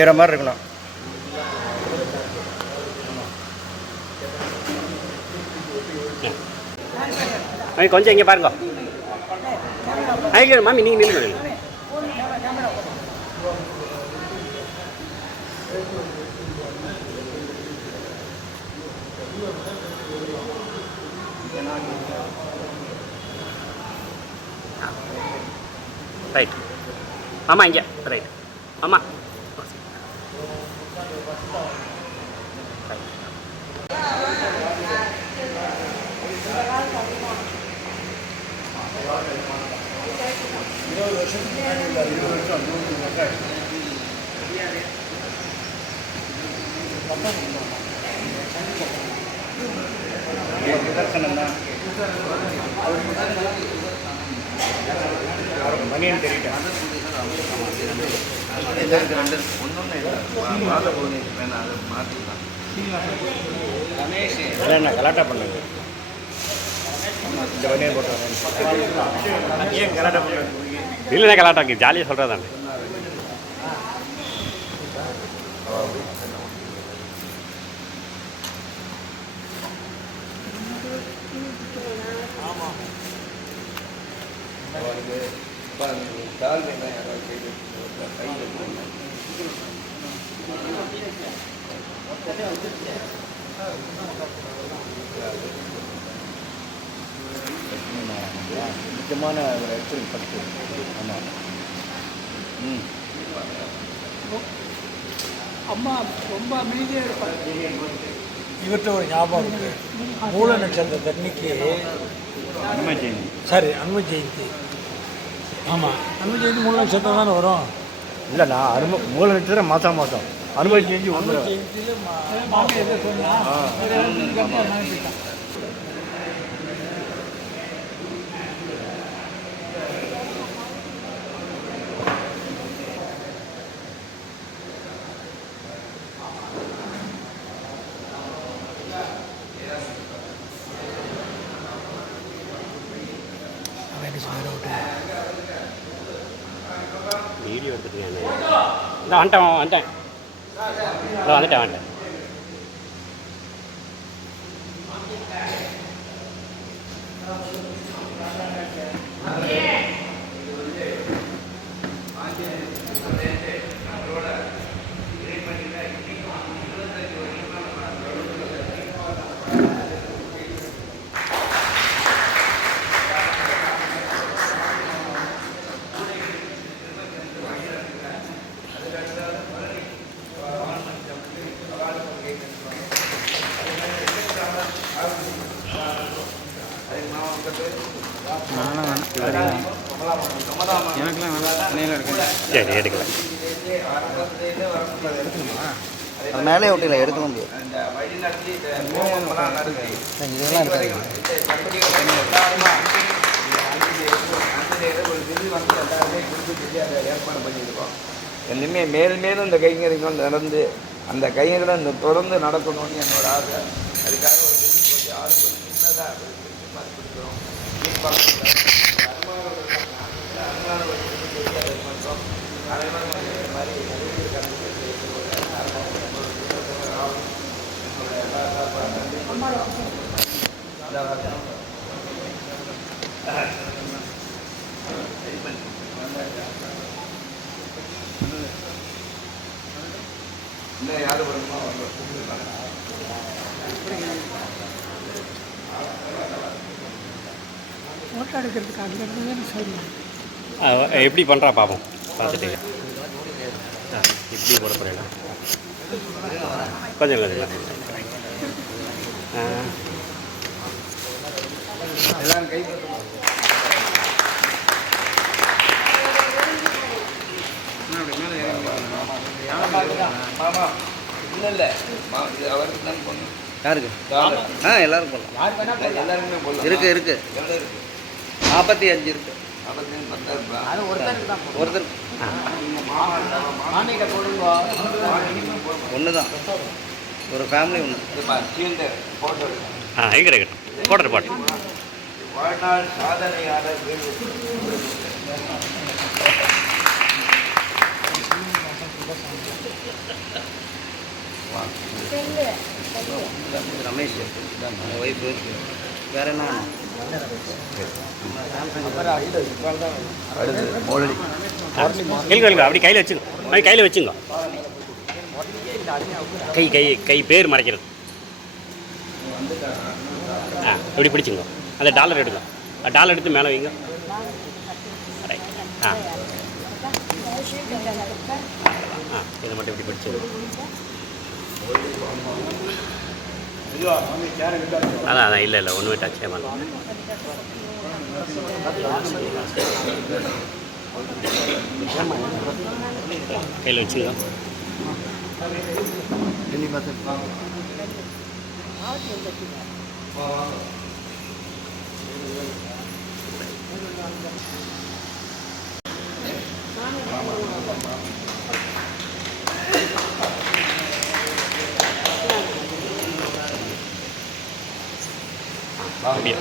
ஈர மாதிரி இருக்கணும். கொஞ்சம் இங்கே பாருங்க. ஐயோ மாமி நீங்கள் நில்லுங்க. ரைட் மாமா இங்கே ரைட் மாமா மணியன் தெரியும் என்ன கலாட்டா பண்ணுங்க. இந்த மணியன் போட்டு ஏன் கலாட்டா பண்ணுங்க? இல்லைண்ணா கலாட்டாக்கு ஜாலியாக சொல்கிறதாண்ணே. முக்கியமான ஒரு இடத்துல பட்டு. ஆமாம். அம்மா ரொம்ப அமைதியாக இருப்பாங்க. இவர்கிட்ட ஒரு ஞாபகம் இருக்குது. மூல நட்சத்திர அன்னைக்கு அனும ஜெயந்தி. சரி அனும ஜெயந்தி. ஆமாம் அனும ஜெயந்தி மூல நட்சத்திரம் தானே வரும். இல்லைண்ணா மூல நட்சத்திரம் மாதம் அனும ஜெயந்தி அனும ஜெயந்தியில் மாமி எதை சொன்னால் வீடியோ எடுத்துட்டேன். இந்த வந்துட்டேன் வந்துட்டேன். எனக்குலாம் நல்லா இருக்கு. சரி எடுக்கலாம். அது மேலே ஒட்டில எடுக்க முடியும். இதெல்லாம் இருக்காது. என்னையுமே மேலும் இந்த கைங்கரியம் நடந்து அந்த கைங்கரியம் இந்த தொடர்ந்து நடக்கணும்னு என்னோட ஆசை. அதுக்காக ஒரு கொஞ்சம் ஆறு சின்னதாக கொடுக்குறோம். அதே மாதிரி இன்னும் யாரு வருமா ஃபோட்டோ எடுக்கிறதுக்கு அந்த இடத்துல சொல்லணும். எப்படி பண்ணுறா பார்ப்போம். பார்த்துட்டு இப்படி போட போகிறேன். கொஞ்சம் இல்லை எல்லாரும் கை மாமா இல்லை அவருக்கு தான் போடணும். யாருக்கு? எல்லாரும் போடலாம். எல்லாருக்குமே போடலாம். இருக்கு எவ்வளோ இருக்கு? 45 இருக்கு. ஒருத்தர் ஒன்று தான். ஒரு ஃபேமிலி ஒன்று. போட்டோ எங்கே இருக்கட்டும். போட்டு பாட்டு வாழ்நாள் சாதனையாளர் வீடு ரமேஷ் ஒய்ஃபு வேற என்ன அடுத்து மோலடி. கேளுங்க அப்படி கையில் வச்சுங்க, அப்படி கையில் வச்சுங்க. கை கை கை பேர் மறைக்கிறது. இப்படி பிடிச்சிங்க. அந்த டாலர் எடுங்க, டாலர் எடுத்து மேலே வைங்க. இதை மட்டும் இப்படி பிடிச்சிங்க. அதான் இல்லை ஒன்றுமே டச்சே பண்ணலாம். கையில் வச்சுங்க.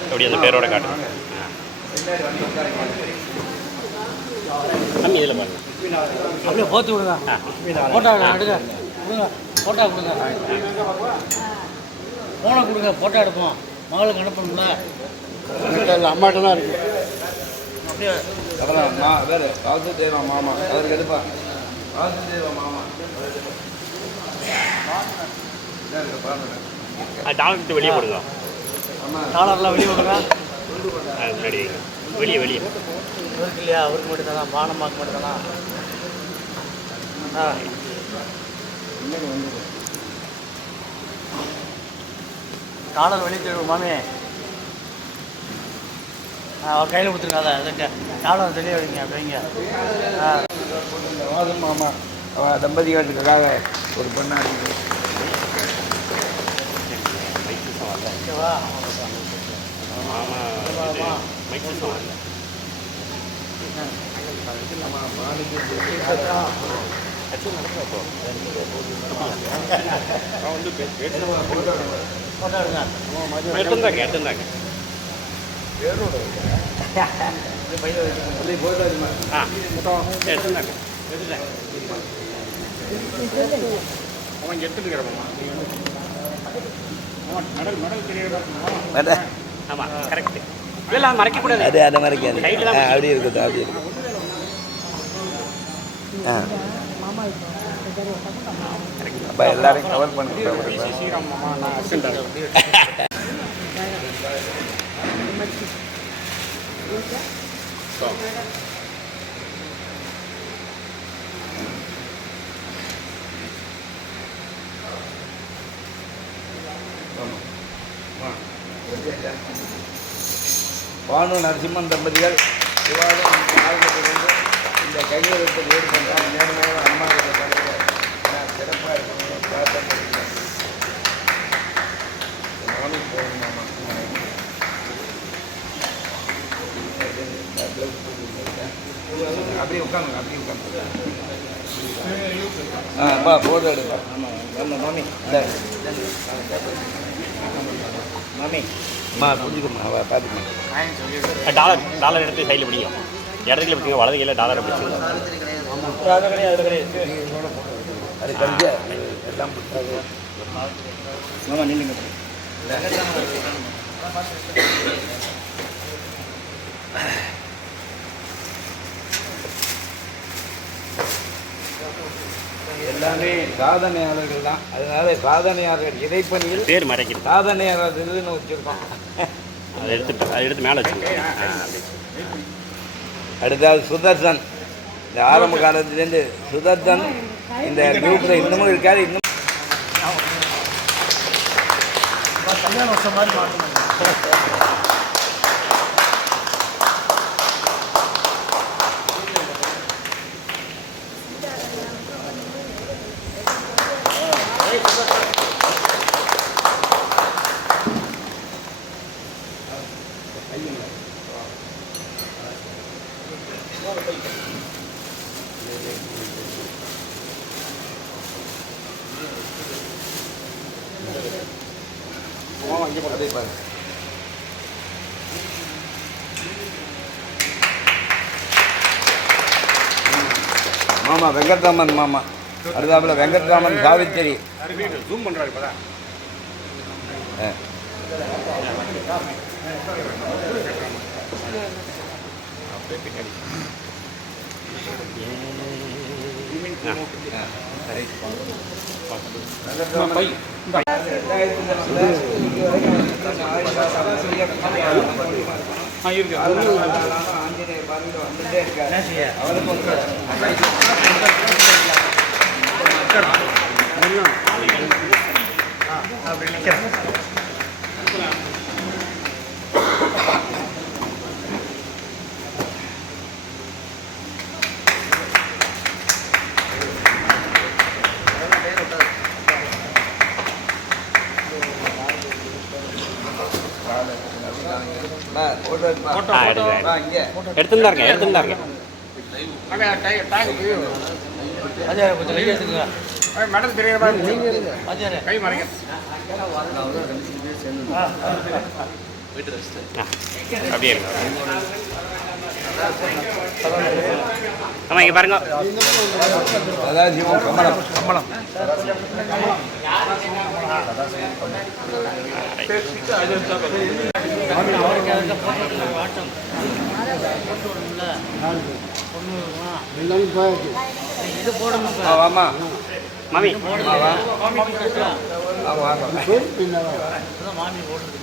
அப்படி அந்த பேரோட காட்டுங்க. கம்மி இதில் பாருங்க. அப்படியே போத்து விடுங்க. ஃபோட்டோ எடுங்க, கொடுங்க, ஃபோட்டோ கொடுங்க, ஃபோனை கொடுங்க, ஃபோட்டோ எடுப்போம். மகளுக்கு அனுப்பணும்ல. அம்மாட்ட தான் இருக்கு. அப்படியே அப்புறம் வேறு வாசுதேவா மாமா அவருக்கு எடுப்பா. வாசுதேவா மாமா டாலர் வெளியே போடுங்க. டாலர்லாம் வெளியே விடுங்க. முன்னாடி வெளியே இவருக்கு இல்லையா? அவருக்கு மட்டும் தானா? பானமாக்கு மட்டும் தானா? டாலர் வெளியே தெரியும் மாமி. அவர் கையில் கொடுத்துருங்க. அதை டாலர் தெளிய வைங்க. அப்படிங்க. மாமா அவன் தம்பதிகளுக்காக ஒரு பொண்ணாடி ஓகேவா? ஃபோட்டோ எடுங்க. எடுத்துந்தாங்க. அவன் எடுத்துக்கிறப்பா. ஆமாம் கரெக்டு. இல்லை மறைக்கக்கூடாது. அது அதை மறைக்காது. அப்படி இருக்குது. அப்படி இருக்குது. அப்போ எல்லாரையும் கவர் பண்ணிட்டு ஸ்ரீராம் மாமா நான் அசிஸ்டன்ட். பானு நரசிம்மன் தம்பதிகள் விவாதம் ஆரம்பத்திலிருந்து இந்த கையெழுத்தை ஏடு பண்ணுறாங்க. நேர்மையாக அம்மா கிட்ட சிறப்பாக இருக்கணும் பிரார்த்தனை பண்ணிக்கிறேன். மாமிக்கு போகணும் மாமா. அப்படியே உட்காந்துங்க. அப்படியே உட்காந்து அப்பா ஃபோட்டோ எடுப்பா. ஆமாம் மாமி மாமி அம்மா புரிஞ்சுக்கம்மா. பார்த்துக்கணும். டாலர் எடுத்து சைடில் பிடிக்கும். இடத்துல பிடிங்க. வலது கையில் டாலரை பிடிச்சிங்க. அது கஞ்சா எல்லாம் பிடிச்சாது. மாமா நில்லுங்க. எல்லாமே சாதனையாளர்கள் தான். அதனால சாதனையாளர்கள் இறைப்பணியில் பேர் மறைக்கிறது. சாதனையாளர்கள்னு வச்சுருக்கோம். அதை எடுத்து மேலே வச்சுங்க. அடுத்தது சுதர்சன். இந்த ஆரம்ப காலத்துலேருந்து சுதர்சன் இந்த குரூப்பில் இன்னமும் இருக்காரு. இன்னும் கல்யாண வருஷம் மாதிரி மாட்டணும். அதே பாருங்க. மாமா வெங்கட்ராமன் மாமா. அடுத்தாப்புல வெங்கட்ராமன் சாவித்திரி. ஜூம் பண்ணுறாரு இப்போதான். ஆஞ்சநேயர் பார்த்துட்டு வந்துட்டே இருக்காரு. அவருக்கு அப்படி நிற்கிறேன். எடுத்துருந்தாருங்க எடுத்துருந்தாருங்க. அஜய் கொஞ்சம் கை எடுத்துங்க. மேடம் தெரியுற மாதிரி அஜய் கை மறைங்க. அப்படியே இருக்கு. ஆமாம் இங்கே பாருங்க. அதான் ஜீவம் கமலம் கமலம். இது போடணும். ஆமா மாமி மாமி போடுறது.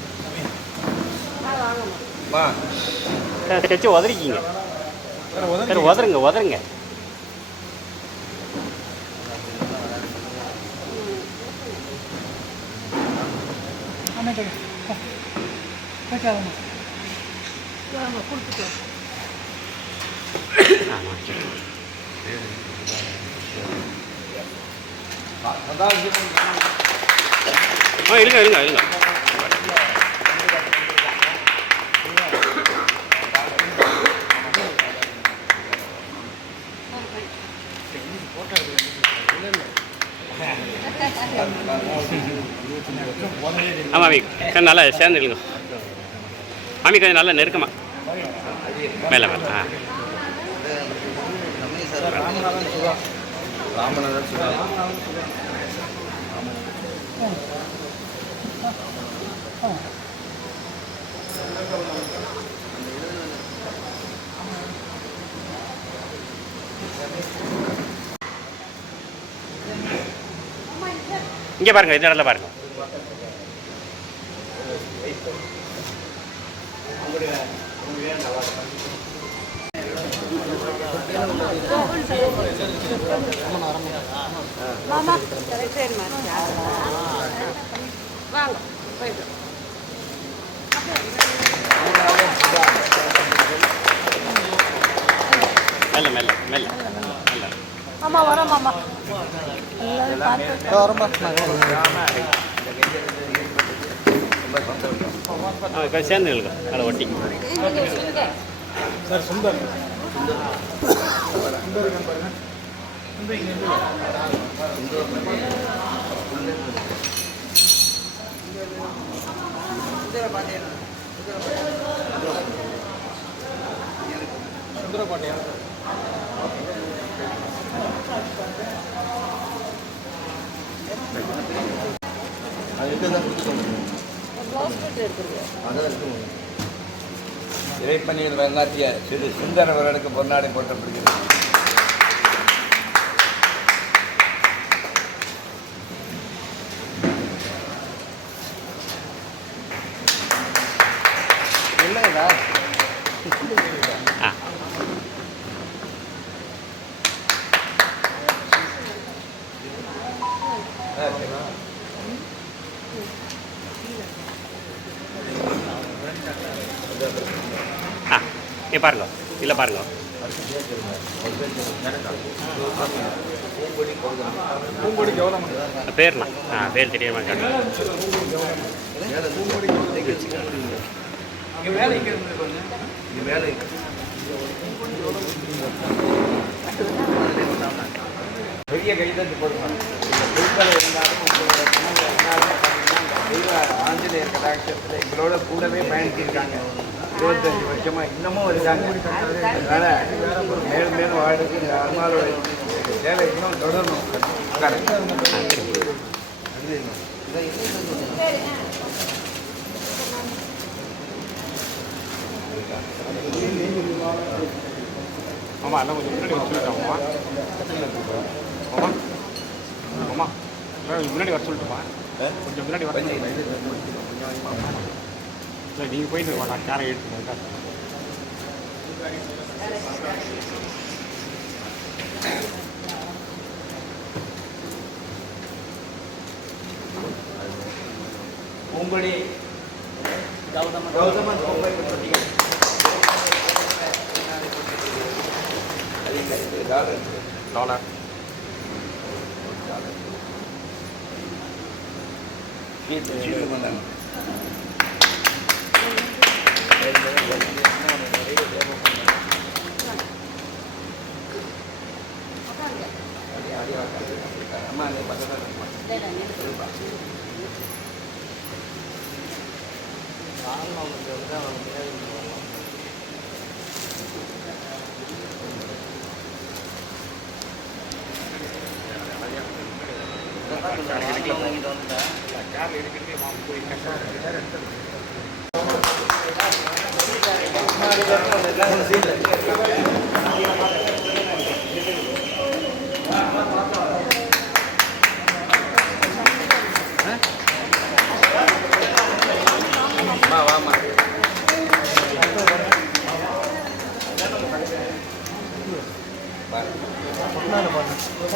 தைச்சு உதறிக்கிங்க. சரி உதருங்க உதருங்க. இருங்க இருங்க இருங்க. ஆமாம் மாமி கொஞ்சம் நல்லா சேர்ந்து இல்லைங்க. மாமி கொஞ்சம் நல்லா நெருக்கமா மேலே மேலே. ஆ ராமநாதன் சுதா. இங்கே பாருங்க, இந்த இடத்துல பாருங்க. மாமா சரி வாங்க போயிட்டு மெல்ல மெல்ல மெல்ல மெல்ல. மாமா வரோம் மாமா. கொஞ்சம் சேர்ந்து இழுங்க அதை ஒட்டி. சார் சுந்தர் சுந்தரபாண்டியன் இறைப்பணியில் வெங்காத்திய திரு சுந்தர் அவர்களுக்கு பொன்னாடை போட்டப்படுகிறது. இங்கே பாருங்க, இல்லை பாருங்க. பேர்ண்ணா பேர் தெரியாம காட்டுங்க. பெரிய கைதட்டு போடுவாங்க. இந்த பொருட்கள் இருந்தாலும் உங்களோட குணங்கள் இருந்தாலும் தெய்வ ஆஞ்சநேயர் கடாட்சத்தில் எங்களோட கூடவே பயணிச்சிருக்காங்க. 25 வருஷமா இன்னமும் இருக்காங்க. அதனால மேலும் மேலும் வாழ்றதுக்கு இந்த அருமாளோட சேவை இன்னும் தொடரணும். ஆமாம் எல்லாம் கொஞ்சம் முன்னாடி வர சொல்லிட்டாங்கம்மா ஆமாம் ஆமாம் முன்னாடி வர சொல்லிட்டுமா கொஞ்சம் முன்னாடி வர இல்லை நீங்கள் போயிட்டு வாங்க கேரை எடுத்துக்கோங்க பூங்கொடி கௌதமன் பொங்கல் போட்டிகள் டாலர்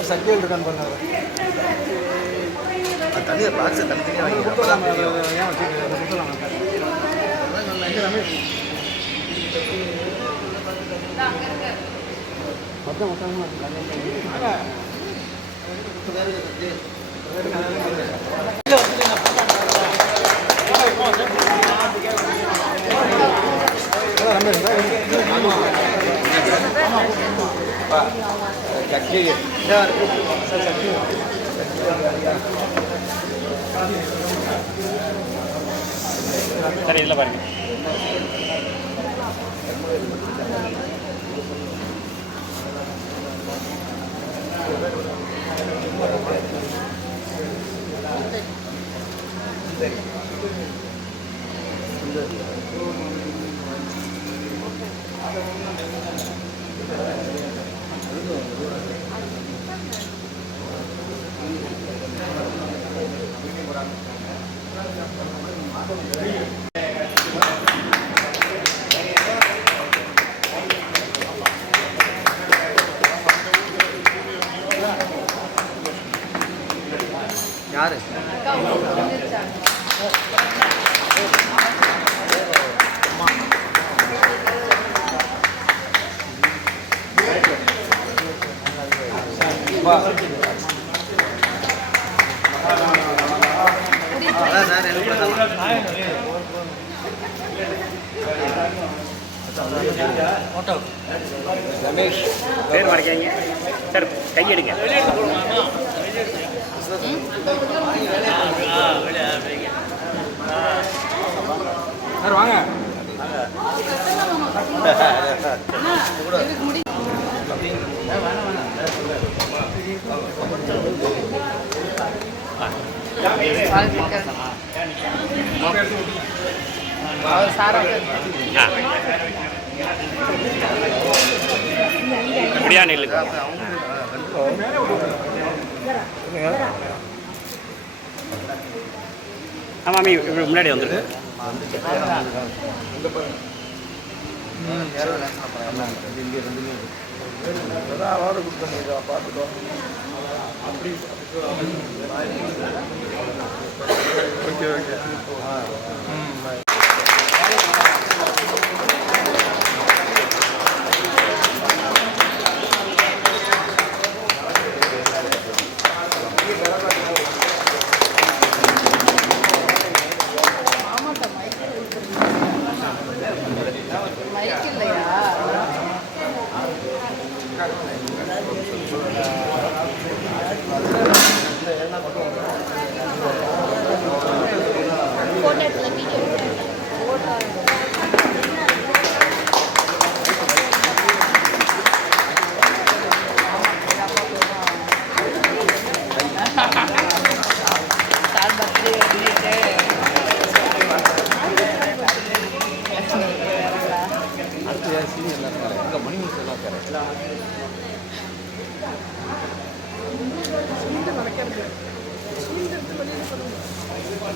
சர்க்கிள் இருக்கான்னு பண்ணாரு தனியாக பாக்ஸை தனித்தனியாக வாங்கி அப்பதான் தெரியும். ஏன் வச்சுக்கலாம் ரமேஷ் மொத்தம் சக்தி சரி இதில் பாருங்கள் யாரு அதான் சார் எனக்கு ரமேஷ் பேர் மறைக்காதீங்க சார் கையெடுங்க சார் வாங்க அப்படியா நில்லுங்க ஆமாம் இப்படி முன்னாடி வந்துருக்கு அவார்டு கொடுத்தா பார்த்துட்டோம் அப்படி ஓகே ஓகே फोटो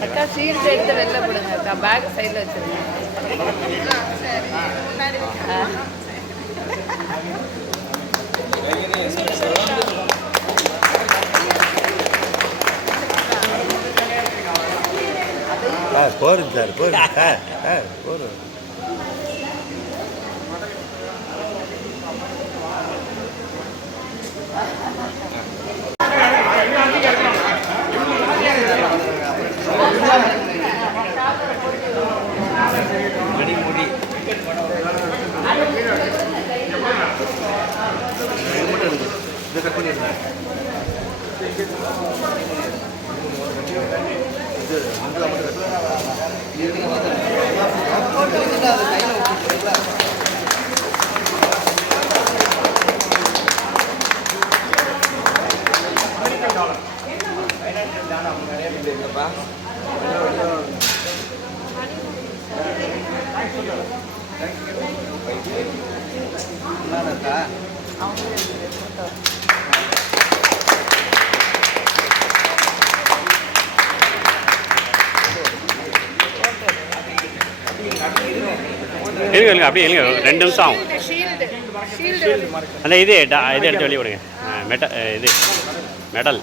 அக்கா ஷீல்டு எடுத்து வெளில போடுங்க அக்கா பேக் சைடில் வச்சுருங்க. போருங்க சார் போருங்க சார் போரும். மணிமுடி இதை கட் பண்ணிடுறேன். இது வந்து இருங்க அப்படியே இல்லைங்க 2 நிமிஷம் ஆகும். ஷீல்டு அந்த இது எடுத்து வெளியே விடுங்க. இது மெடல்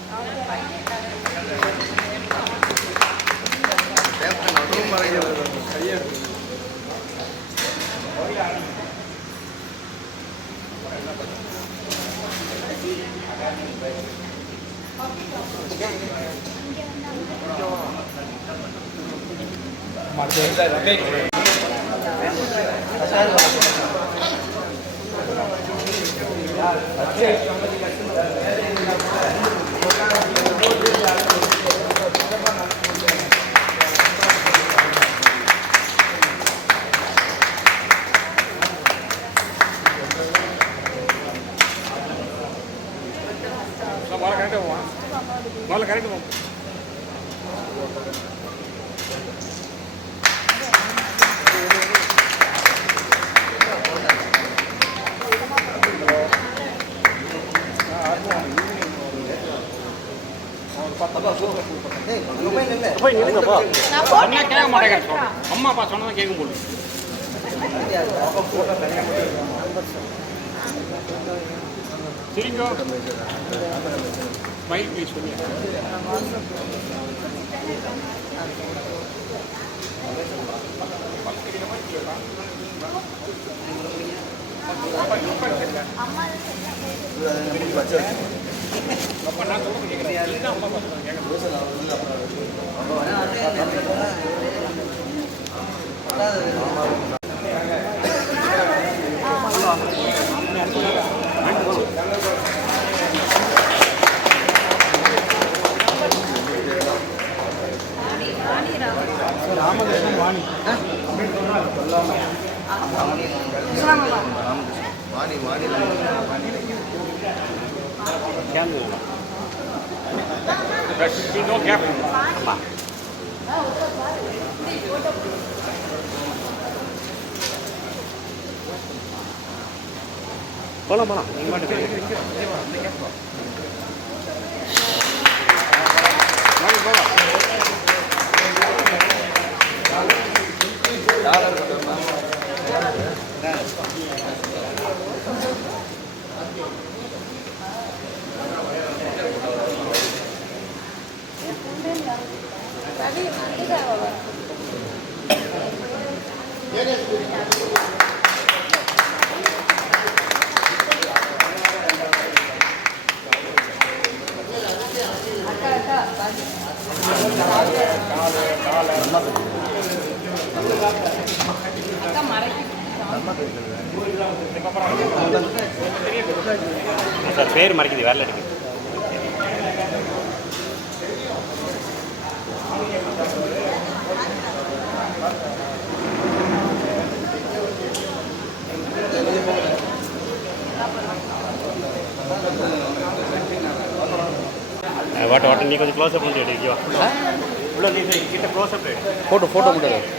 முதல்ல கரெக்டு போகும். போய் நில்லுங்கப்பா. சொன்னா கேட்க மாட்டேங்கிறேன் சொல்றேன். அம்மா அப்பா சொன்னதான் கேட்கும் போது. சரிங்க. ஸ்மைல் ப்ளீஸ் பண்ணி. அப்பா நான் சொல்றது கேட்குறேன். அம்மா அப்பா சொல்றது கேட்குறேன். Ramakrishnan Vani Vani Vani no gap. ஆமாம் போகலாம் நீங்கள் மட்டும் சார் பேர் மறைக்குது வேலை இருக்கு. வாட் வாட் நீ கொஞ்சம் க்ளோஸ் அப் பண்ணி எடுக்கிவா இவ்வளோ நீ கிட்ட க்ளோஸ் அப் ஃபோட்டோ மட்டும்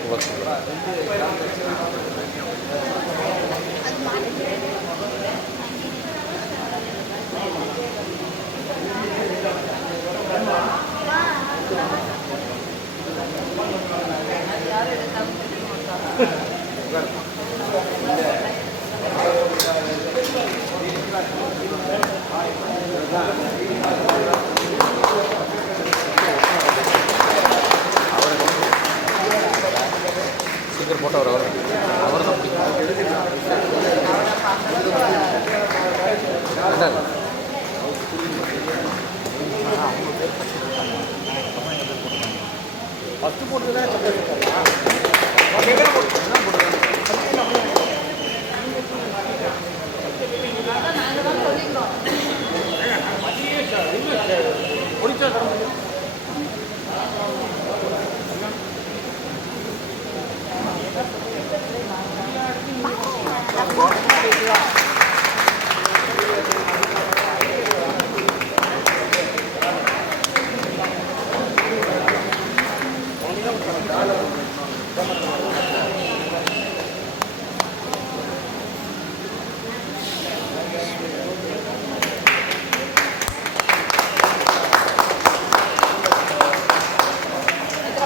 ஃபஸ்ட்டு போட்டு தான் செப்பரேட் பொடிச்சா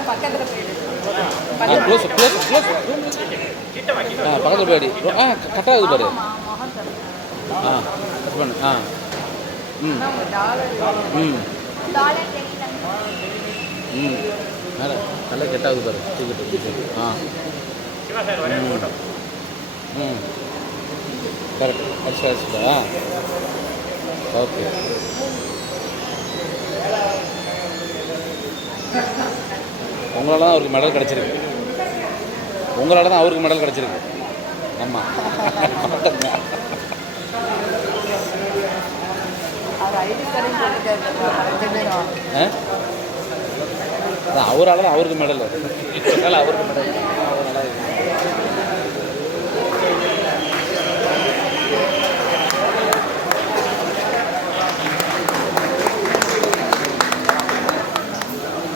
பக்கத்தில் போயிடு க்ளோஸ் பக்கத்தில் போயிடு கட்டாகுது பாரு கட் பண்ணு மேலே நல்லா கெட்டாகுது பாரு டிக்கெட்டு கரெக்ட் அடிச்சுடா ஓகே உங்களால் தான் அவருக்கு மெடல் கிடச்சிருக்கு உங்களால் தான் அவருக்கு மெடல் கிடச்சிருக்கு ஆமாம் அவரால் தான் அவருக்கு மெடல் அவருக்கு மெடல்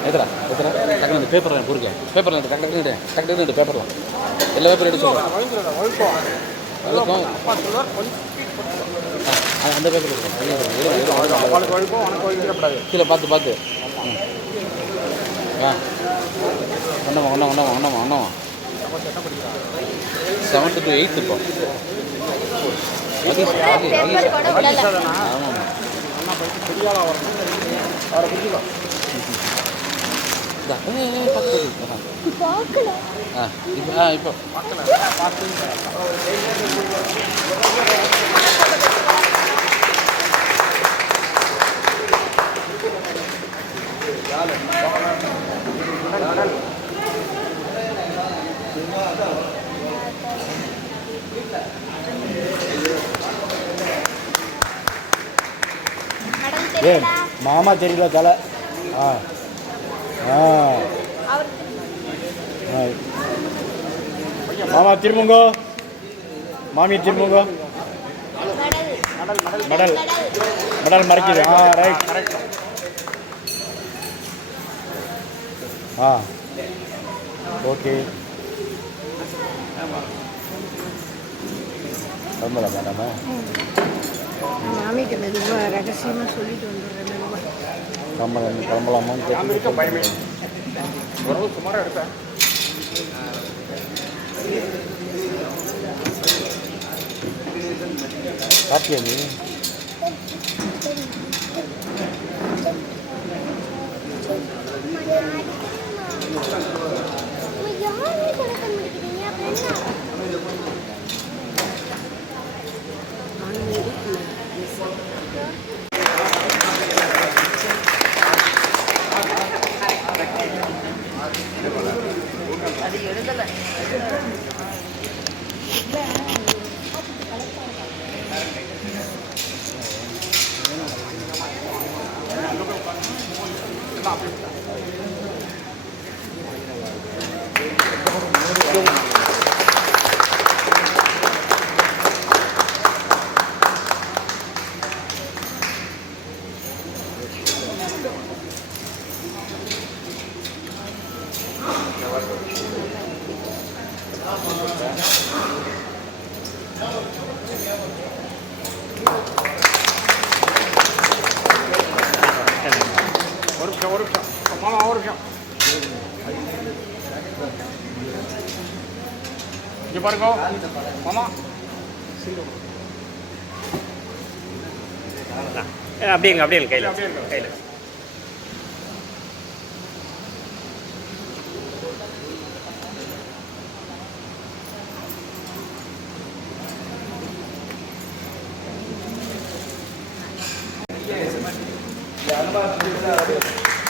எத்தரா டக்குனு இந்த பேப்பரில் பொறுக்க பேப்பரில் டக்கு பேப்பர்லாம் எல்லா பேப்பரும் எடுத்து சொல்லுங்கள் அந்த பேப்பர் கீழே பார்த்து ஒன்றா 7th to 8th இப்போ ஆமாம் இப்போ ஏன் மாமா தெரியல தலை மாமா திரும்புங்க மாமி திரும்புங்க மெடல் மறைக்குது ரைட் ஓகே கிளம்பல மேடாமா மாமிக்கு மெதுவாக ரகசியமாக சொல்லிட்டு வந்துடுறேன் கிளம்பலாமான்னு கேட்டு பயமே ஒரு சுமாராக எடுப்பேன் சாப்பிட்டியா நீ அது எழுதலை ஒரு நிமிஷம் மாமா ஒரு நிமிஷம் இங்கே பாருங்க மாமா அப்படியே கையில் கையில் அனுபவம்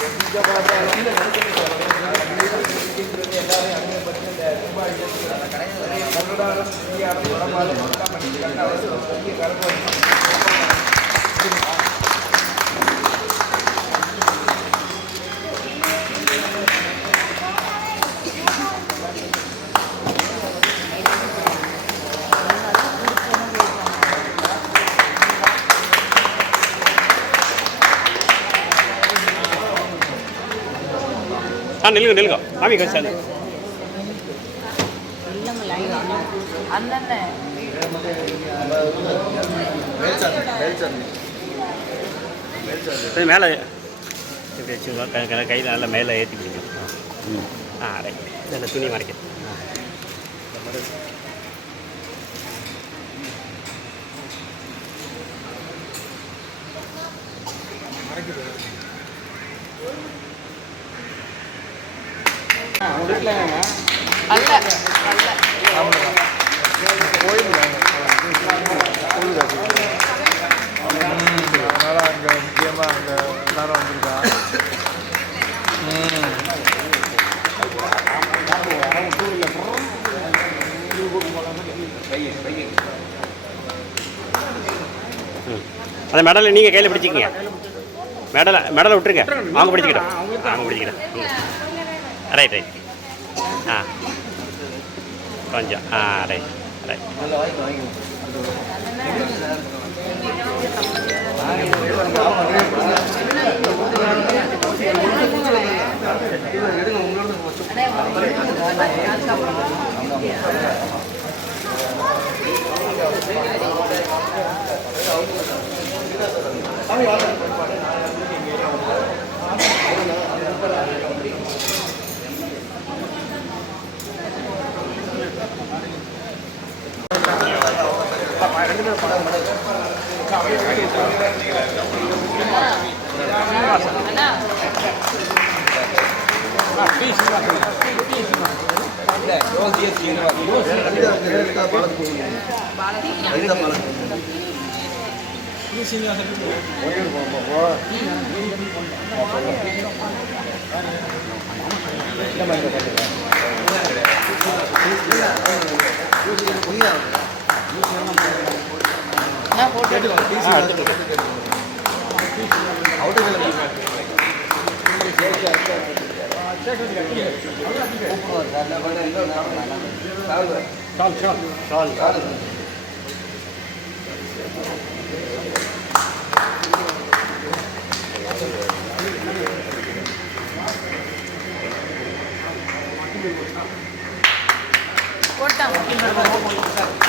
நில்லுங்க நில்லுங்க மாமி கொஞ்சம் சேர்ந்து அண்ணன் மேலே இப்படி வச்சுக்கோ கையில் நல்லா மேலே ஏற்றி பிடிக்கும் ரைட் நல்ல துணி மறைக்க அல்ல அல்ல அதனால் அங்கே முக்கியமாக அங்கே எல்லாரும் வந்திருக்கா அந்த மெடலை நீங்கள் கையில் பிடிச்சிக்கிங்க மெடலை விட்டுருங்க அவங்க பிடிச்சிக்கிட்டோம் அவங்க பிடிச்சிக்கிட்டோம் ரைட் ரைட் கொஞ்சம் ரைட் ரைட்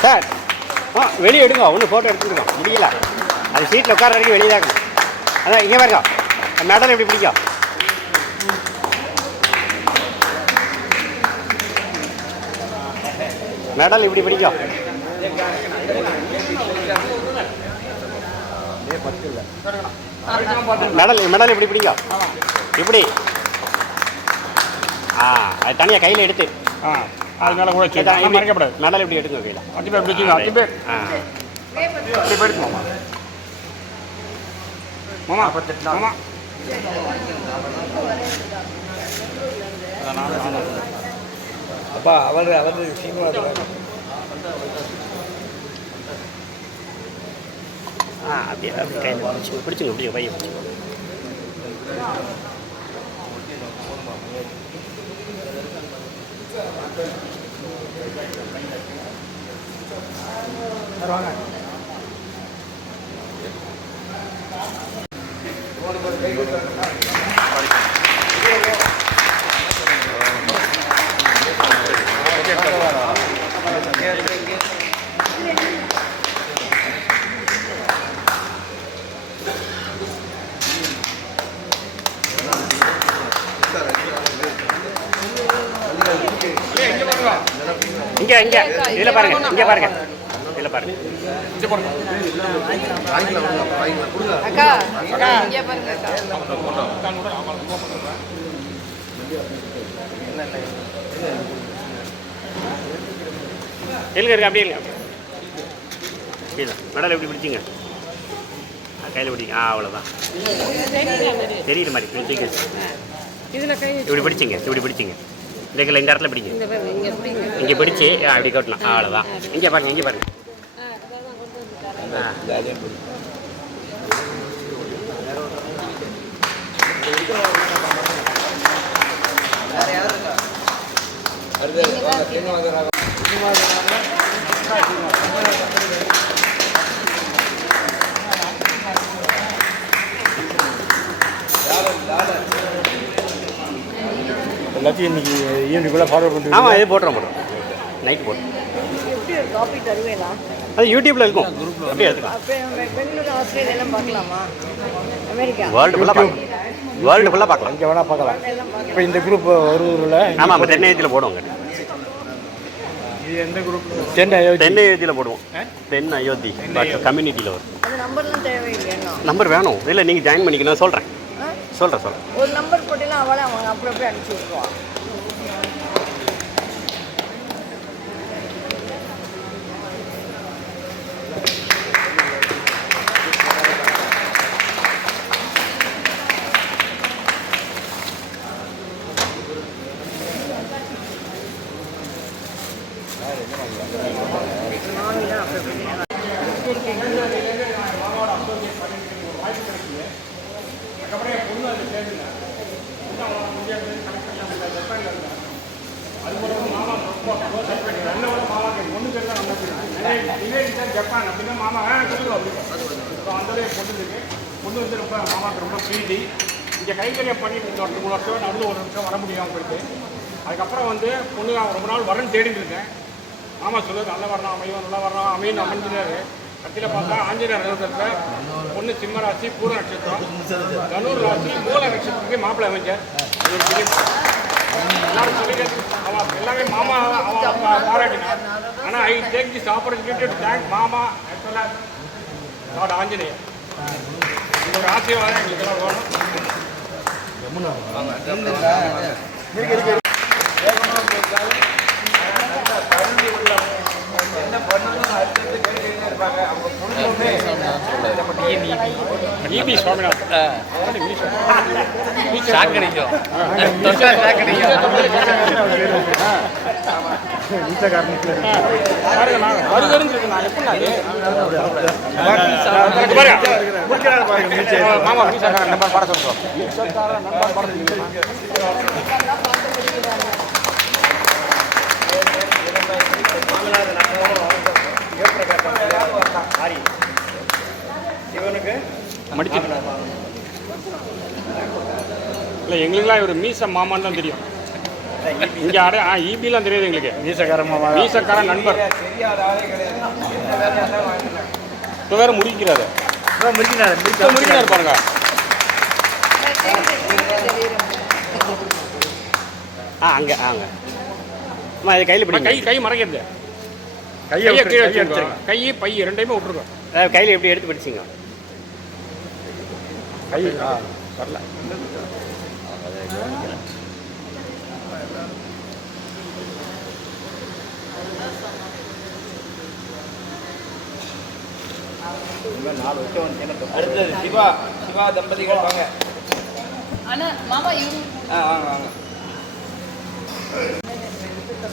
சார் வெளியே எடுங்க ஒன்று ஃபோட்டோ எடுத்துருக்கோம் முடியல அது சீட்டில் உட்கார வரைக்கும் வெளியே தான் அதான் இங்கே பாருங்க மெடல் எப்படி பிடிக்கும் மெடல் இப்படி பிடிக்கும் மெடல் இப்படி பிடிக்கும் இப்படி அது தனியாக கையில் எடுத்து அதனால கூட மறைக்கப்படாது. மெடல் இப்படி எடுங்க கையில் அஞ்சு பேர் பிடிச்சிங்க 5 பேர் இப்படி போயிடுச்சு மாமா மாமா 48 மாமா அப்பா அவர் சீனிவாசன் அப்படியே அப்படி கையில் பிடிச்சிங்க இப்படி பையன் பிடிச்சிங்க இங்கே இங்கே இதில் பாருங்க இங்கே பாருங்க இதில் பாருங்க அக்கா அக்கா இங்கே பாருங்க அக்கா இருங்க இருங்க அப்படியே இருங்க அப்படியே மெடல் எப்படி பிடிச்சிங்க கையில் பிடிங்க. அவ்வளோதான். தெரியுற மாதிரி பிடிச்சிங்க. இதில் கை இப்படி பிடிச்சிங்க, இப்படி பிடிச்சிங்க. இந்த இடத்துல பிடிங்க. இங்கே பிடிச்சி அப்படி கட்டணும். அவ்வளோதான். இங்கே பாருங்க, இங்கே பாருங்க. எல்லாத்தையும் இன்னைக்கு ஈவினிங்குள்ளே ஃபார்வர்ட் பண்ணுறோம். ஆமாம், இது போட்டுறோம் நைட்டு போட்டுரும். எப்படி ஒரு காப்பி தருவேனா? அது யூடியூப்பில் இருக்கும். அப்படியே எடுத்துக்கலாம். அப்போ பெங்களூர் ஆஸ்திரேலியாலாம் பார்க்கலாமா? அமெரிக்கா வேர்ல்டு ஃபுல்லாக பார்க்கலாம். வேர்ல்டு ஃபுல்லாக பார்க்கலாம். இங்கே வேணால் பார்க்கலாம். இப்போ இந்த குரூப் ஒருவரில் ஆமாம், நம்ம தென்னை எழுத்தில் போடுவோங்க. இது எந்த குரூப்? தென்னை எழுத்தில் போடுவோம். தென் அயோத்தி கம்யூனிட்டியில் வரும். அது நம்பர்லாம் தேவையில்லையா? நம்பர் வேணும். இல்லை நீங்கள் ஜாயின் பண்ணிக்கணும். சொல்கிறேன். ஒரு நம்பர் போட்டினா அவளை அவங்க அப்புறம் அனுப்பிச்சி விட்ருவான். ஜப்பான் அப்படின்னா மாமா கொடுக்கும் அப்படி அந்த பொண்ணு வந்து ரொம்ப மாமாவுக்கு ரொம்ப பிரீதி. இங்கே கைகறியை பண்ணிட்டு இருந்தோம் 2-3 வருஷம். நடுவில் ஒரு நிமிஷம் வர முடியாமல் போயிட்டு அதுக்கப்புறம் வந்து பொண்ணு ரொம்ப நாள் வரன்னு தேடிட்டு இருக்கேன். மாமா சொல்லுது நல்லா வரணும் அமையும், நல்லா வரணும் அமையும் அமைஞ்சினாரு. கட்டியில் பார்த்தா ஆஞ்சநேயர் நட்சத்திரத்தில் பொண்ணு சிம்ம ராசி, பூர நட்சத்திரம், தனுர் ராசி, மூல நட்சத்திரத்துக்கு மாப்பிள்ளை அமைஞ்சார். எல்லாரும் சொல்லிட்டு அவன் எல்லாமே மாமா அவன் பாராட்டினார். ஆனால் I take this opportunity to thank மாமா ஆக்சுவலாக லார்ட் ஆஞ்சநேயர். இந்த ஒரு ஆசீர்வாதம் எங்களுக்கு எல்லாம் வேணும். என்ன பண்ணணும் அடுத்தது கேட்டுக்கிட்டே இருப்பாங்க. அவங்க பொண்ணுமே ஈபி சுவாமிநாதன் ஷாக் கிடைக்கும். மாமா மீசாக்காரன் நம்பர் பாட சொல்றோம். மடிச்சு இல்லை, எங்களுக்குலாம் இவர் மீச மாமான்னு தான் தெரியும். இங்கே ஈபிலாம் தெரியாது எங்களுக்கு. மீசக்காரன் நண்பர். இப்போ வேற முடிக்கிறாரு பாருங்க. அங்கே அம்மா இது கையில் பிடிக்கும். கை மறைக்கிறது. கையை கீழே வச்சுருக்கோம். கை பை ரெண்டையுமே விட்டுருக்கோம். அதாவது கையில் எப்படி எடுத்து பிடிச்சிங்க? கை வரல. அடுத்தது சிவா தம்பதிகள் வாங்க. ஆனா மாமா இவங்க வாங்க வாங்க.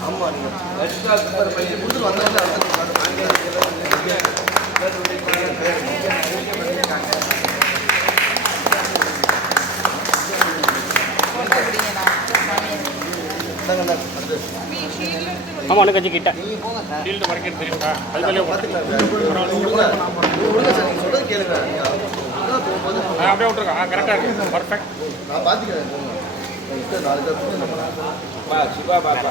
ஆமா பையன் கொடுத்து ஆமாம் ஒன்று கொஞ்சம் கிட்ட ஃபீல்டு வரைக்கும் தெரியுங்களா? அது மேலே சொல்றது கேளுங்க. அப்படியே விட்டுருக்கோம். கரெக்டாக இருக்கு. பர்ஃபெக்ட். நான் பார்த்துக்கிறேன். சிவா பாப்பா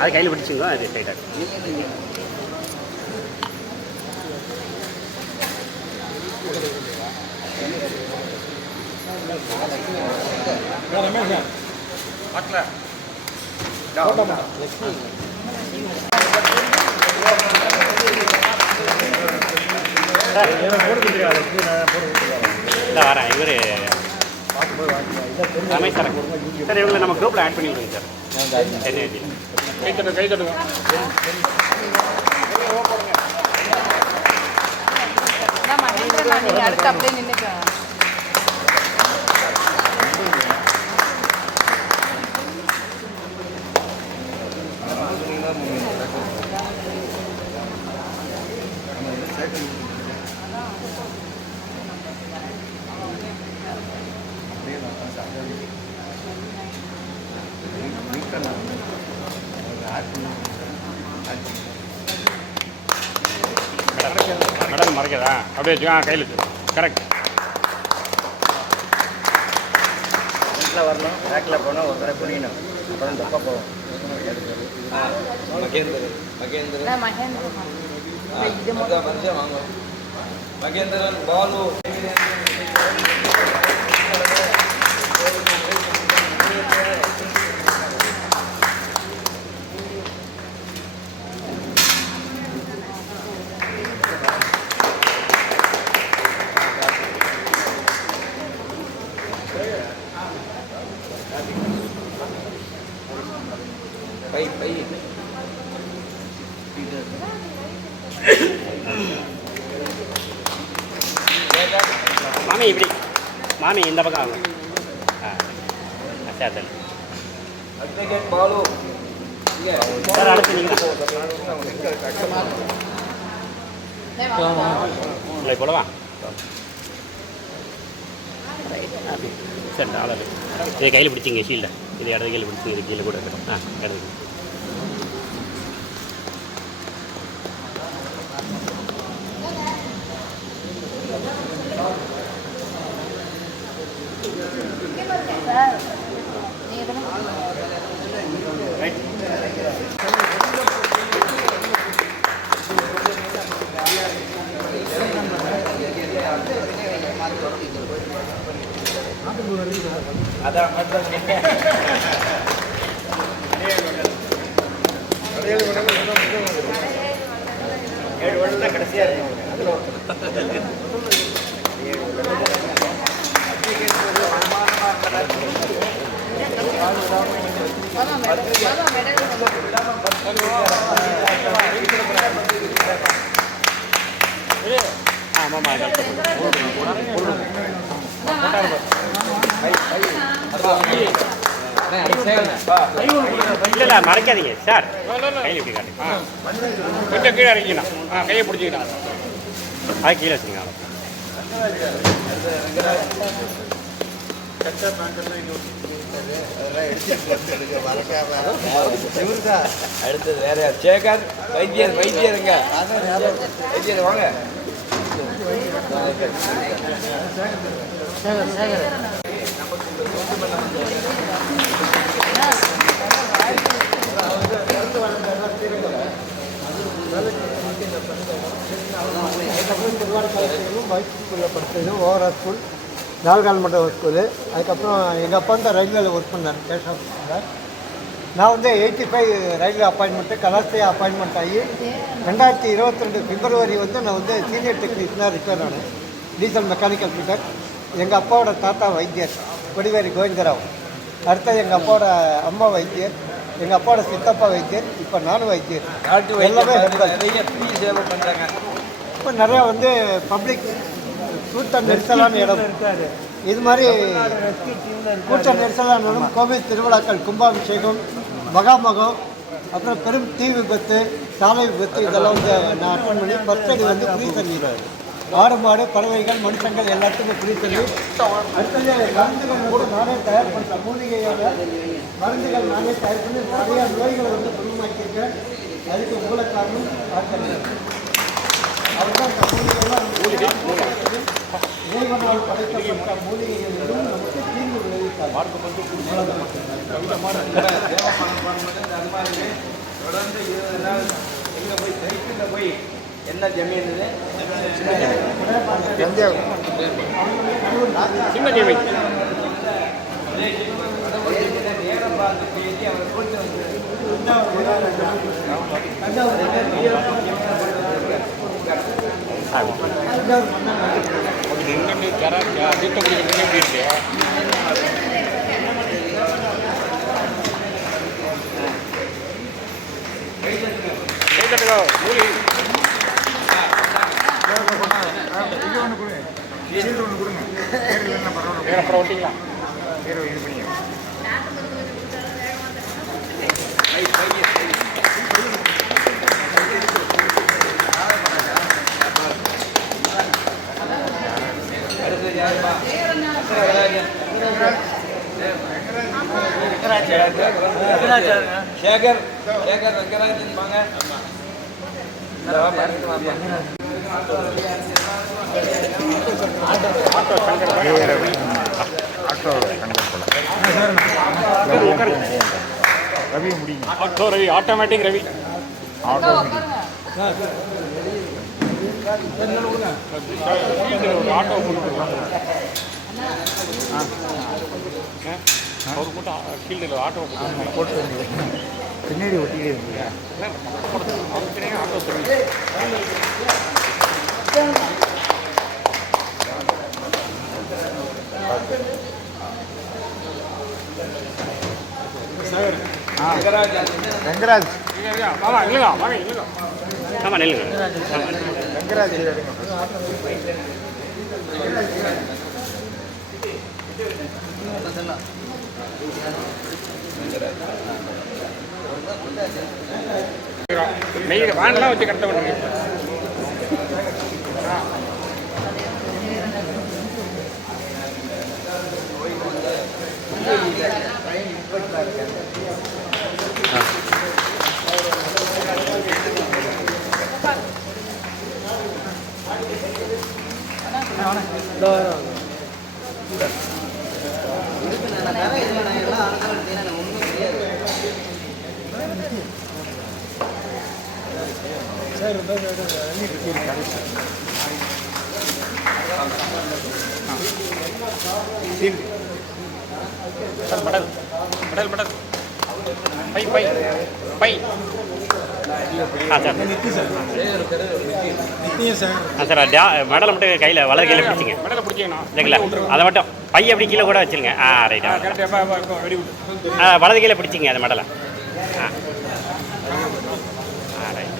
அது கையில் பிடிச்சிங்க. அது ஸ்ட்ரைட்டாக பார்க்கல. இல்லை வரேன். இவர் ரமேஷ் சார் சார் இவங்களை நம்ம குரூப்பில் ஆட் பண்ணி விடுங்க சார். சென்னை கை தட்டுங்க. நீங்க அடுத்து அப்படியே நின்னுக்க. மெடல் மறைக்கிறதா அப்படியே வச்சு கையில் வச்சு கரெக்ட். ஃப்ரண்ட்டில் வரணும், பேக்கில் போனால் ஒரு தடவை புரியணும், அப்புறம் தப்பாக போகும். மகேந்திரன் மகேந்திரன் வாங்க. மகேந்திரன் பாலு பை மாமி இப்படி மாமி இந்த பக்கம் வாங்க. சேத்தல் அட்வொகேட் பாலு சார் அடுத்து நீங்கள் இல்லை போலவா சரி ஆளது இதை கையில் பிடிச்சிங்க ஷீல்டை இது இடது கையில் பிடிச்சி இது கீழே கூட இருக்கட்டும். இடது அதான் மட்டும் ஏழு வருடம் தான் கடைசியாக இருக்கும். ஆமாம்மா இல்லை மறைக்காதீங்க சார் கையில் இப்படி காட்டு. கொஞ்சம் கீழே இறங்கிக்கணும். கையை பிடிச்சிக்கணும். அது கீழே வச்சுங்க. அடுத்தது வேற யார்? சேகர் வைத்தியர் வைத்தியருங்க வைத்தியர் வாங்க. படித்தது ஓஆர்ஆர் ஸ்கூல், நால்கால் மண்டபம் ஸ்கூலு. அதுக்கப்புறம் எங்கள் அப்பா தான் ரயில்வேல ஒர்க் பண்ணார், கேஷ் ஆஃபீஸில். நான் வந்து 85 ரயில்வே அப்பாயின்மெண்ட்டு கலாஸ்திரியா அப்பாயின்மெண்ட் ஆகி 2022 பிப்ரவரி வந்து நான் வந்து சீனியர் டெக்னீஷியனாக ரிப்பேர் ஆனேன், டீசல் மெக்கானிக்கல் ஃபிட்டர். எங்கள் அப்பாவோட தாத்தா வைத்தியர் கொடிவேரி கோவிந்தராவ். அடுத்தது எங்கள் அப்பாவோட அம்மா வைத்தியர், எங்கள் அப்பாவோட சித்தப்பா வைத்தியர், இப்போ நானும் வைத்தியர். எல்லாமே சேவை பண்ணுறாங்க. இப்போ நிறையா வந்து பப்ளிக் கூட்ட நெரிசலான இடம் இருக்காது. இது மாதிரி கூட்ட நெரிசலான கோவில் திருவிழாக்கள், கும்பாபிஷேகம், மகாமகம், அப்புறம் பெரும் தீ விபத்து, சாலை விபத்து, இதெல்லாம் வந்து நான் அட்டன் பண்ணி ஃபர்ஸ்ட் எய்டு வந்து ஃப்ரீ சர்வீஸ். ஆடு மாடு பறவைகள் மனுஷங்கள் எல்லாத்துக்கும் ஃப்ரீ சர்வீஸ். அடுத்தது மருந்துகள் வந்து நானே தயார் பண்ணுறேன். மூலிகையோட மருந்துகள் நானே தயார் பண்ணி நிறையா நோய்களை வந்து குணமாக்கியிருக்கேன். அதுக்கு மூல காரணம் டாக்டர். அவர் தான் இந்த மூலிகைகள்லாம் இறைவனால் படைக்கப்பட்ட மூலிகைகள் எதுவும் நமக்கு தீங்கு விளைவித்தார். தொடர்ந்து 20 நாள் எங்கே போய் சைக்கிளில் போய் என்ன ஜமீன் இது? சின்ன ஜமீன். நேரம் பார்த்து பேசி அவரை கூட்டு வந்து நின்று தர தூத்துக்குடி எப்படி இருக்கு? மூலி வேறு அப்புறம் ஒட்டிங்களா சேகர் சேகர் ரங்கராஜன் வாங்க. ஆட்டோ ரவி ஆட்டோமேட்டிக் ரவி ஒரு ஆட்டோ அவர் மட்டும் ஃபீல்டில் ஆட்டோ போட்டு பின்னாடி ஒட்டிக்கிட்டே இருந்தீங்க. அவருக்கு ஆட்டோ சர்வீஸ் ரங்கராஜ் வாங்க இல்லைங்க வாங்க இல்லைங்க ஆமாம் நில்லுங்க. ரங்கராஜ் நெய் வேன்லாம் வச்சு கடத்த பண்ணுங்க. Medal medal medal bye bye bye sir sir மெடலை மட்டும் கையில் வலது கையில் பிடிச்சிங்க மடலை பிடிச்சிங்கண்ணா இல்லைங்களா அதை மட்டும் பை அப்படி கீழே கூட வச்சுருங்க. ரைட்டா கரெக்டாக வெடி வலது கையில் பிடிச்சிங்க அந்த மெடலை. ரைட்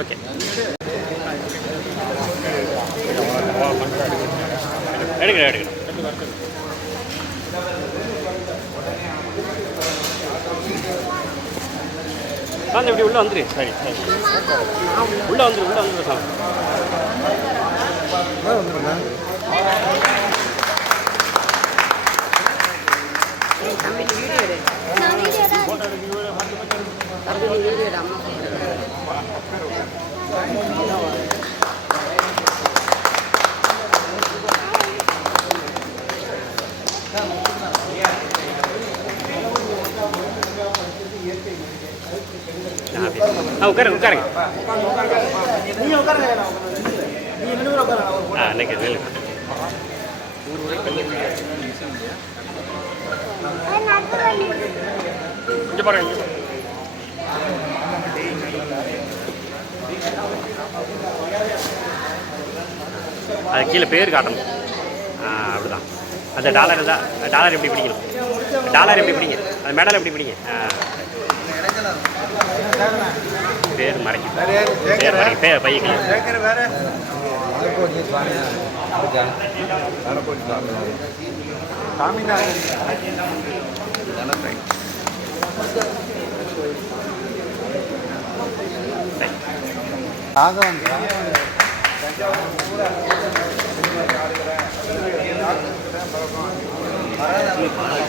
ஓகே எடுக்கணும் எடுக்கணும். வந்து இப்படி உள்ளே வந்துரு. சரி சரி உள்ளே வந்துரு உள்ளே வந்துரு சார். உட்காருங்க உட்காருங்க. இன்னைக்கு நெல் இங்கே பாருங்க. அது கீழே பேர் காட்டணும். அப்படிதான். அந்த டாலர் தான். டாலர் எப்படி பிடிக்கணும்? டாலர் எப்படி பிடிங்க? அது மெடல் எப்படி பிடிங்க? பேர் மறைக்கும். பேர் மறைக்கும். பேர் பையன் வேற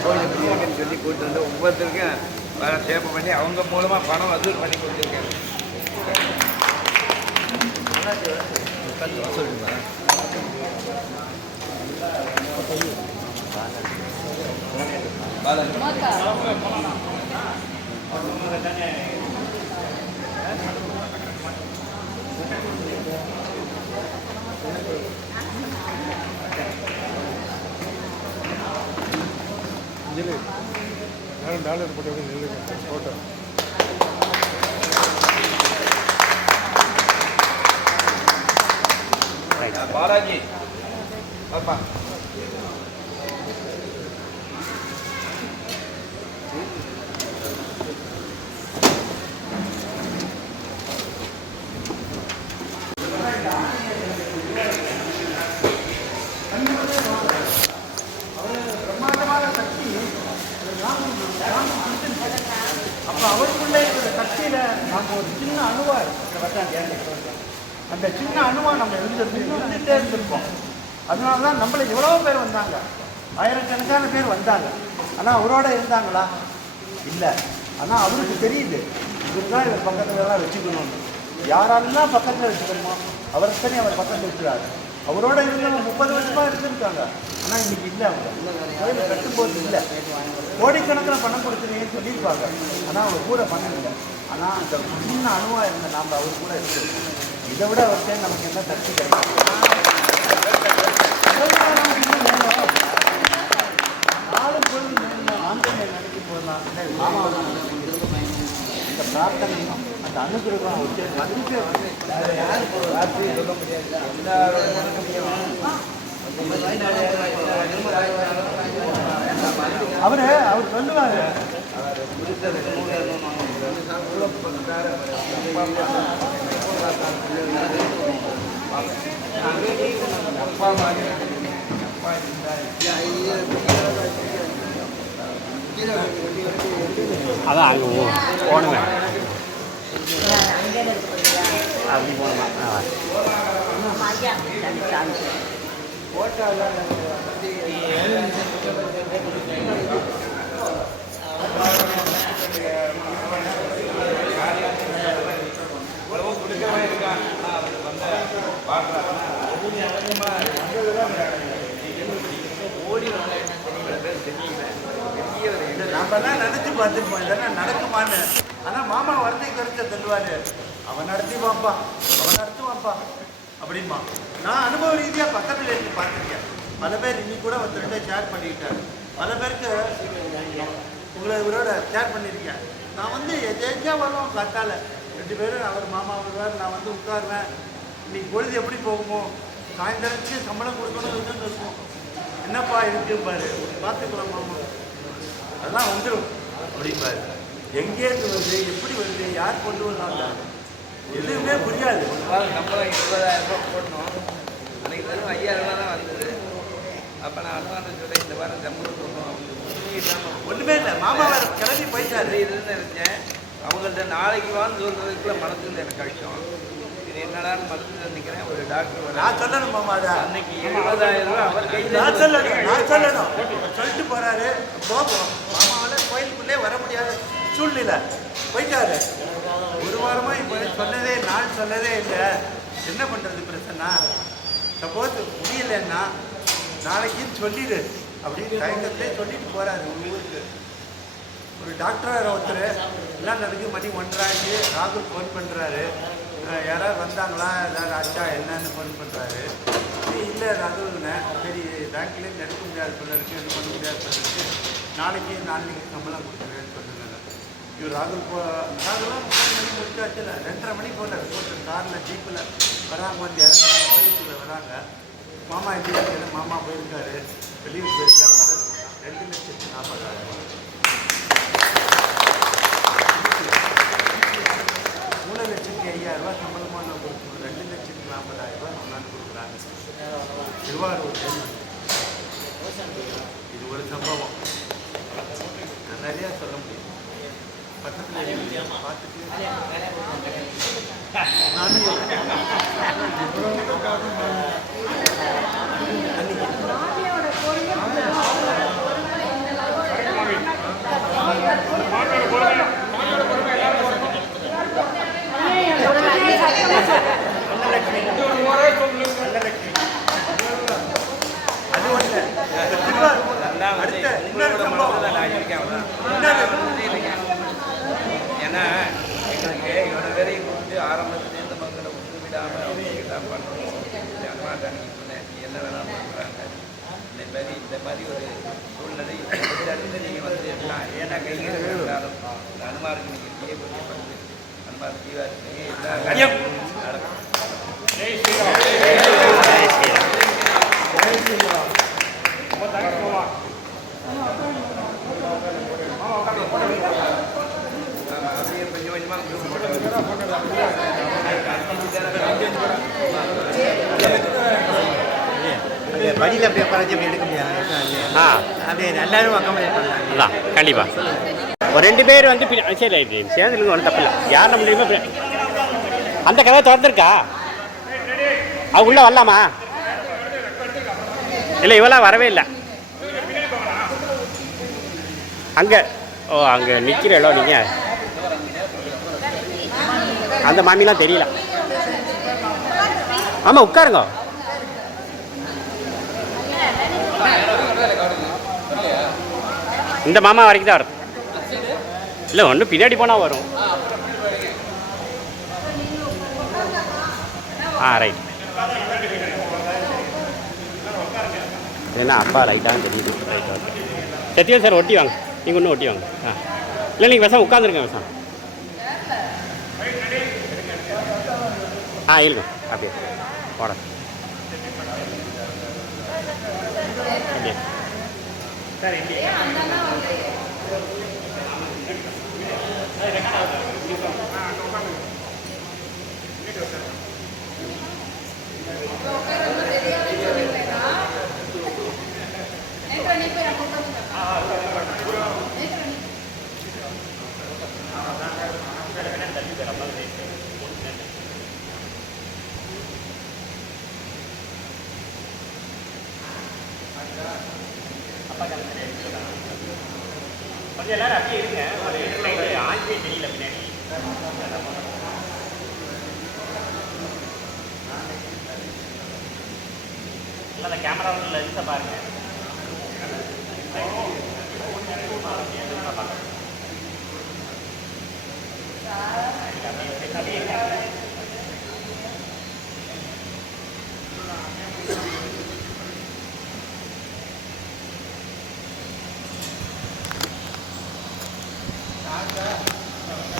கோயிலுக்கு சொல்லி கூட்டு வந்து ஒவ்வொருத்தருக்கும் வேலை சேவை பண்ணி அவங்க மூலமாக பணம் வசூல் பண்ணி கொடுத்துருக்கேன். டாலர் போட்டு ஃபோட்டோ பாலாஜி பாப்பா பிரம்மாண்டமான சக்தி அப்போ அவருக்குள்ளே இருக்கிற சக்தியில் நாம் ஒரு சின்ன அணுவா அந்த சின்ன அணுவா நம்ம இருந்துகிட்டே இருந்திருக்கோம். அதனால தான் நம்மளை எவ்வளோ பேர் வந்தாங்க, ஆயிரக்கணக்கான பேர் வந்தாங்க. ஆனால் அவரோட இருந்தாங்களா? இல்லை. ஆனால் அவருக்கு தெரியுது இதுதான் இவர் பக்கத்துலலாம் வச்சுக்கணும்னு. யாரெல்லாம் பக்கத்தில் வச்சுக்கணுமோ அவரை தனி அவர் பக்கத்தில் வச்சுக்கிறாரு. அவரோட இருந்தவங்க 30 வருஷமாக இருந்திருக்காங்க. ஆனால் இன்னைக்கு இல்லை, அவங்க கோயில் கட்டும்போது இல்லை. கோடிக்கணக்கில் பணம் கொடுத்துருங்கன்னு சொல்லியிருப்பாங்க, ஆனால் அவர் கூட பணம் இல்லை. ஆனால் அந்த சின்ன அணுவாக இருந்த நாம் அவர் கூட இருக்கோம். இதை விட அவர்கிட்ட நமக்கு என்ன சக்தி கிடைக்கும்? நாளும் பொழுது மேலும் ஆஞ்சநேயர் நினைக்கும் போதெல்லாம் மாமாவை இந்த பிரார்த்தனையும் அந்த அனுகிரகம் வச்சு யாருக்கு சொல்ல முடியாது. அவர் சொல்லுவார், அப்பா மாதிரி அதான் அங்கே போகணுமே, அப்படி போகணுமா? நம்மலாம் நினைச்சு பார்த்துருப்போம் இதெல்லாம் நடக்குமான்னு. ஆனால் மாமா வரதை கருத்தை சொல்லுவார், அவன் நடத்திவான்ப்பா, அவன் நடத்துவான்ப்பா அப்படிமா. நான் அனுபவ ரீதியாக பக்கத்தில் இருந்து பார்த்துருக்கேன். பல பேர் இன்னைக்கு கூட ஒருத்தருகிட்ட ஷேர் பண்ணிக்கிட்டார். பல பேருக்கு உங்களை இவரோட ஷேர் பண்ணியிருக்கேன். நான் வந்து எதேச்சியாக வருவோம் காட்டால் 2 பேரும், அவர் மாமா வருவார், நான் வந்து உட்காருவேன். இன்னைக்கு பொழுது எப்படி போகுமோ, சாயந்தரத்துக்கு சம்பளம் கொடுக்கணும் இதுன்னு இருக்கும். என்னப்பா இருக்குப்பாரு, பார்த்துக்கலாம் மாமா, அதெல்லாம் வந்துடும் அப்படிப்பாரு. எங்கேருந்து வருது, எப்படி வருது, யார் கொண்டு வந்தாங்க, எதுவுமே புரியாது. நம்மளும் 20,000 ரூபா போடணும். அன்றைக்கி தரும் 5000 ரூபா தான் வந்தது. அப்போ நான் அனுமானம் சொல்ல இந்த வாரம் சம்பளம் போடணும். ஒன்றுமே இல்லை, மாமா வேறு கிளம்பி போயிட்டாரு. இதுன்னு நினைச்சேன். அவங்கள்ட்ட நாளைக்கு வான்னு சொல்கிறதுக்குள்ள மனசுல எனக்கு கஷ்டம். இது என்னடான்னு மனசுல நிற்கிறேன். ஒரு டாக்டர் நான் சொல்லணும் மாமா, அதை அன்னைக்கு 70,000 ரூபா அவர் கையில் நான் சொல்லணும் சொல்லிட்டு போகிறாரு. போகும் மாமாவால் கோயிலுக்குள்ளே வர முடியாத சூழ்நிலை, போயிட்டாரு. 1 வாரமாக இப்போ சொன்னதே, நான் சொன்னதே இல்லை. என்ன பண்ணுறது பிரச்சனை? சப்போஸ் முடியலைன்னா நாளைக்குன்னு சொல்லிடு அப்படின்னு தயக்கத்திலே சொல்லிட்டு போகிறாரு ஊருக்கு. ஒரு டாக்டர் ஒருத்தர் எல்லாம் நடக்கு, மணி 1:30 ஆச்சு. ராகுல் ஃபோன் பண்ணுறாரு, யாராவது வந்தாங்களா, ஏதாவது ஆச்சா என்னன்னு ஃபோன் பண்ணுறாரு. இல்லை ராகுல்ண்ணே, சரி பேங்க்லேருந்து எடுக்க முடியாது போல இருக்குது, எதுவும் பண்ண முடியாது போல இருக்குது, நாளைக்கு சம்பளம் கொடுத்துருவேன்னு சொல்லுங்க. இவர் ராகுலாம் 3 மணி முடிச்சாச்சு, 2:30 மணி போல் போட்டு காரில் ஜீப்பில் வராங்க, வந்து இறங்குறாங்க, கோயிலுக்குள்ளே வராங்க. மாமா இல்லையா? மாமா போயிருக்காரு, வெளியூர் போயிருக்காரு. 2,40,000 3,05,000 ரூபா சம்பளமாக கொடுக்கணும். 2,40,000 நம்மளால கொடுக்குறாங்க. திருவாரூர் இது ஒரு சம்பவம். நான் நிறையா சொல்ல முடியும். பக்கத்தில் பார்த்துட்டு அது ஒன்று. அடுத்த இன்னொரு சம்பவம் நான் இருக்கேன். ஏன்னா எங்களுக்கு இவனை வேறையும் கொடுத்து ஆரம்பத்துலேருந்து மக்களை விட்டு விடாமல் அவங்க பண்ணணும். அதனால நீங்கள் சொன்னேன், என்ன வேணாலும் பண்ணுறாங்க. இந்த மாதிரி ஒரு சூழ்நிலை இதிலிருந்து நீங்கள் வந்து ஏன்னா கையில் இருந்தாலும் இந்த அனுமாருக்கு நீங்கள் செய்யக்கூடிய பங்கு அனுமார் ஜீவாருக்கு எல்லா நடக்கும். வழியில் அப்படியே பறச்சு அப்படி எடுக்க முடியாது. ஆ அப்படியே எல்லாரும் அக்காமடேட் பண்ணலாம். அதான் கண்டிப்பாக ஒரு 2 பேர் வந்து சரி ரைட் சேர்ந்துருங்க, ஒன்றும் தப்பு இல்லை. யார் நம்மளுமே அந்த கதை திறந்துருக்கா? அவ உள்ளே வரலாமா? இல்லை இவெல்லாம் வரவே இல்லை. அங்கே அங்கே நிற்கிறீங்களோ நீங்கள்? அந்த மாமிலாம் தெரியல. ஆமாம் உட்காருங்க. இந்த மாமா வரைக்கும் தான் வரும். இல்லை ஒன்றும் பின்னாடி போனால் வரும். ரைட். ஏன்னா அப்பா ரைட்டாக தெரியுது. ரைட்டாக சத்தியம் சார் ஒட்டி வாங்க. நீங்கள் ஒன்றும் ஒட்டி வாங்க. இல்லை நீங்கள் விஷம் உட்காந்துருங்க விஷம். இருக்கும் அப்படியே போட சார் கொஞ்சம் எல்லாரும் அப்படியே இருங்க. ஆஞ்சே தெரியல பின்னாடி. அந்த கேமராவில் லென்ஸை பாருங்க.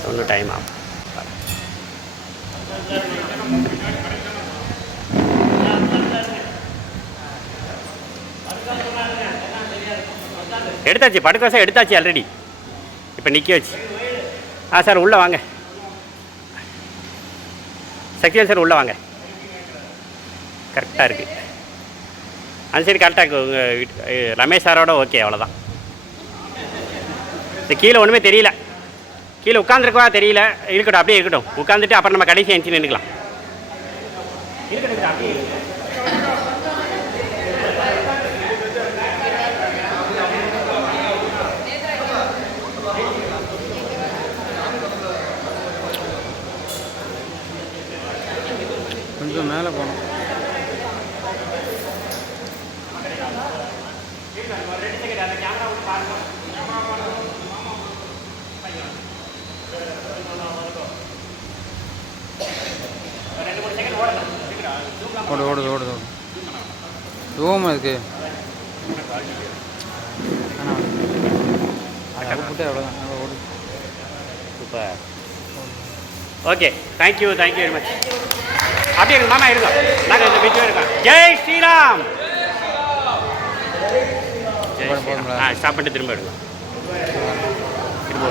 ஒன்றும் டைம் ஆகும். எடுத்தாச்சு, படுக்க வசம் எடுத்தாச்சு ஆல்ரெடி. இப்போ நிற்க வச்சு. சார் உள்ளே வாங்க. சக்திவேல் சார் உள்ளே வாங்க. கரெக்டாக இருக்குது. அந்த சைடு கரெக்டாக இருக்குது. உங்கள் வீட்டு ரமேஷ் சாரோட ஓகே, அவ்வளோதான். இந்த கீழே ஒன்றுமே தெரியல. கீழே உட்காந்துருக்கவா தெரியல. இருக்கட்டும், அப்படியே இருக்கட்டும். உட்காந்துட்டு அப்புறம் நம்ம கடைசி எஞ்சி நின்றுக்கலாம். இருக்கட்டும் அப்படியே. கொஞ்சம் மேலே போகணும். ஓடுது ஓடுது ஓடுது. ரூம் இருக்கு. போட்டு அவ்வளோதான். ஓடு. Super. Okay, thank you very much. அப்படியே இருங்க மாமா, இருங்க. நாங்கள் இந்த வீட்டில் இருக்கோம். ஜெய் ஸ்ரீராம். ஸ்டாப் பண்ணிட்டு திரும்ப எடுங்க. திரும்ப